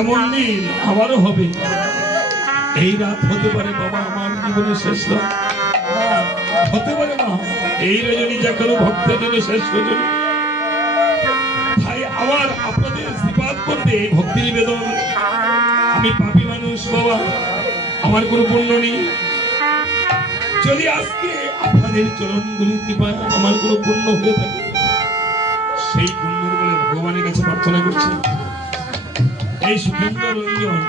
এমন দিন আবারও হবে। এই রাত হতে পারে বাবা আমার জীবনের শেষ রাত। হতে পারে না এই রজনী যা কোনো ভক্তের জন্য শেষ রজনী আমার আপনাদের করতে আমি পাপী মানুষ বাবা, আমার কোনো পুণ্য নেই। যদি আজকে আপনাদের চরণগুলি কৃপা আমার কোনো পুণ্য হয়ে থাকে, সেই পুণ্যর বলে ভগবানের কাছে প্রার্থনা করছি। এই সুখেন্দ্র রঞ্জন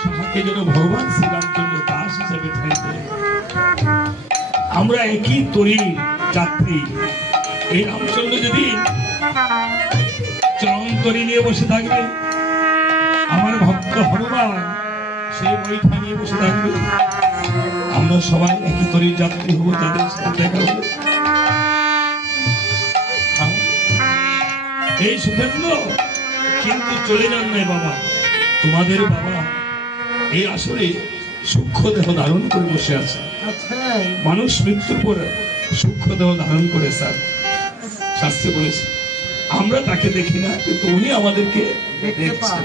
সাহাকে যেন ভগবান শ্রীরামচন্দ্র দাস হিসাবে ঠাঁই আমরা একই তরি যাত্রী। এই রামচন্দ্র যদি চরম তরি নিয়ে বসে থাকবে, আমার ভক্ত হনুমান সেই বৈঠা নিয়ে বসে থাকবে। আমরা সবাই একই তরির যাত্রী হব তাদের সাথে দেখা হবে। হ্যাঁ। এই সুখেন্দ্র কিন্তু চলে যান নাই বাবা। তোমাদের বাবা এই আসলে সূক্ষ্ম দেহ ধারণ করে বসে আছে। আচ্ছা। মানুষ মৃত্যুর পরে সূক্ষ্ম দেহ ধারণ করে স্যার। শাস্ত্রে বলেছে আমরা তাকে দেখি না কিন্তু উনি আমাদেরকে দেখছেন।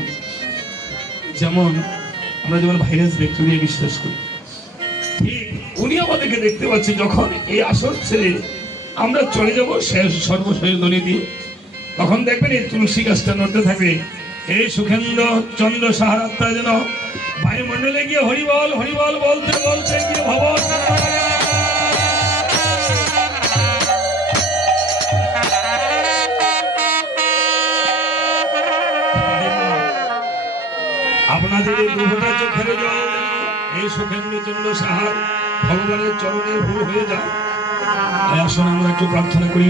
যেমন আমরা যেমন ভাইরাস ব্যাকটেরিয়া বিশ্বাস করি ঠিক উনি আমাদেরকে দেখতে পাচ্ছেন যখন এই আসর ছেড়ে আমরা চলে যাব শেষ সর্বশেষ ধ্বনি দিয়ে। তখন দেখবেন এই তুলসী গাছটা নড়তে থাকবে এই সুখেন্দ্র চন্দ্র সাহারাত্মা যেন বায়ুমণ্ডলে গিয়ে হরিবল হরিবল বলতে বলতে গিয়ে ভবন। আপনাদের এই সুখেন্দ্র চন্দ্র সাহার, ভগবানের চরণে ভুল হয়ে যায় আসুন আমরা একটু প্রার্থনা করি।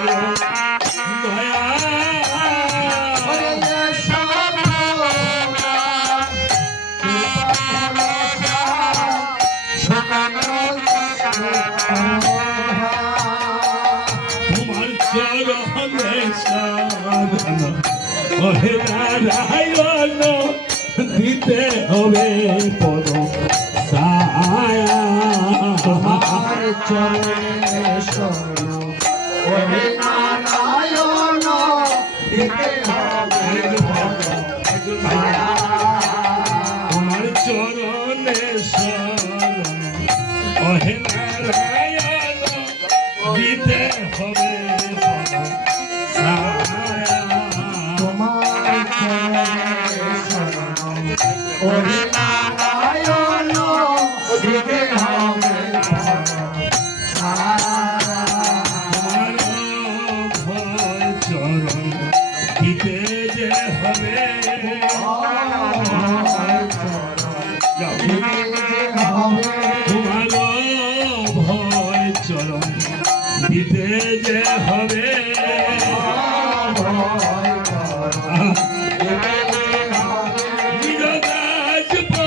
সাধন ওহে নারায়ণ দিতে হবে পদ সায়া তোমার চরণে শরণ দিতে যে হবে। তোমারও ভয় চরণ দিতে যে হবে।